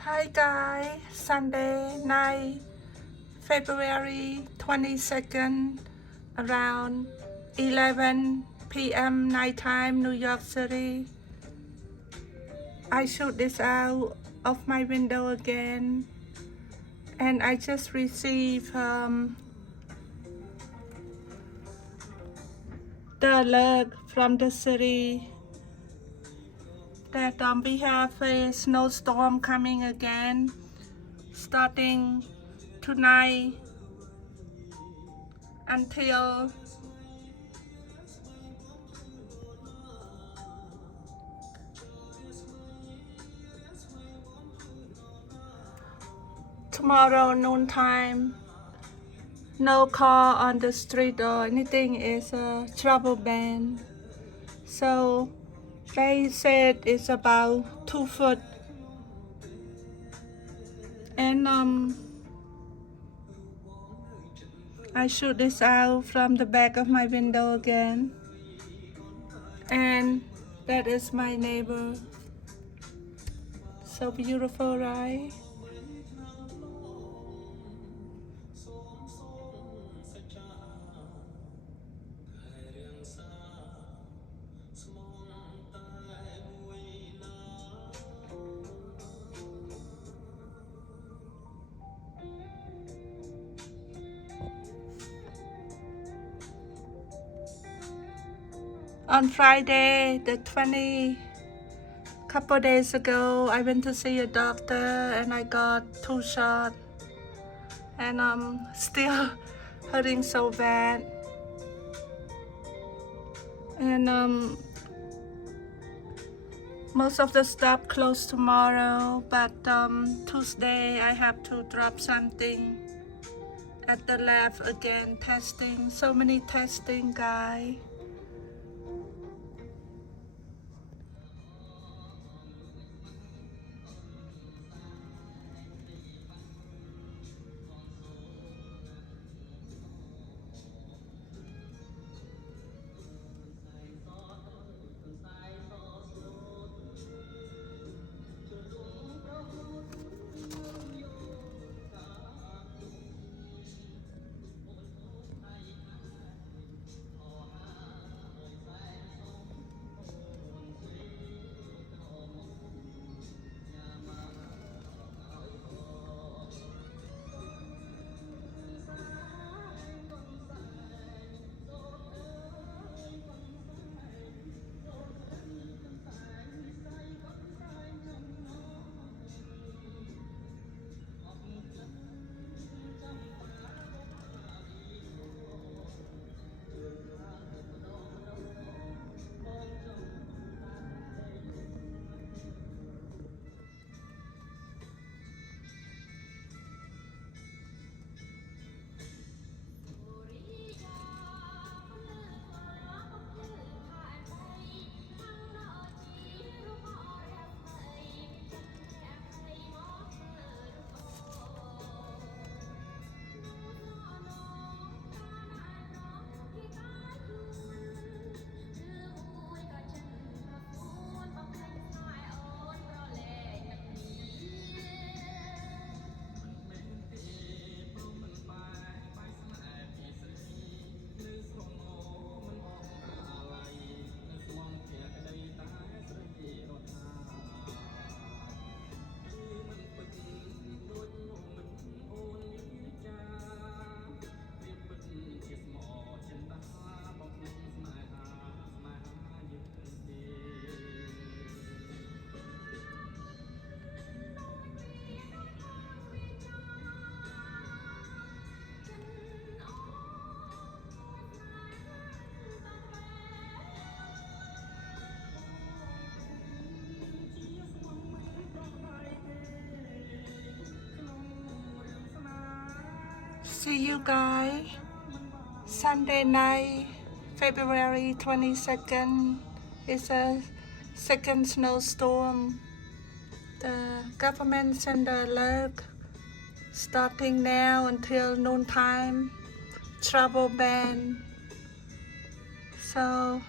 Hi guys, Sunday night, February 22nd, around 11 p.m. nighttime, New York City. I shoot this out of my window again, and I just received the alert from the city that we have a snowstorm coming again, starting tonight until tomorrow noontime. No car on the street or anything is a travel ban. So they said it's about 2 foot. And I shoot this out from the back of my window again. And that is my neighbor. So beautiful, right? On Friday, the 20, couple days ago, I went to see a doctor and I got 2 shots. And I'm still hurting so bad. And most of the stuff closed tomorrow, but Tuesday I have to drop something at the lab again, testing. So many testing, guys. See you guys Sunday night, February 22nd. It's a second snowstorm. The government sent the alert starting now until noontime, travel ban. So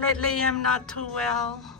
Lately I'm not too well.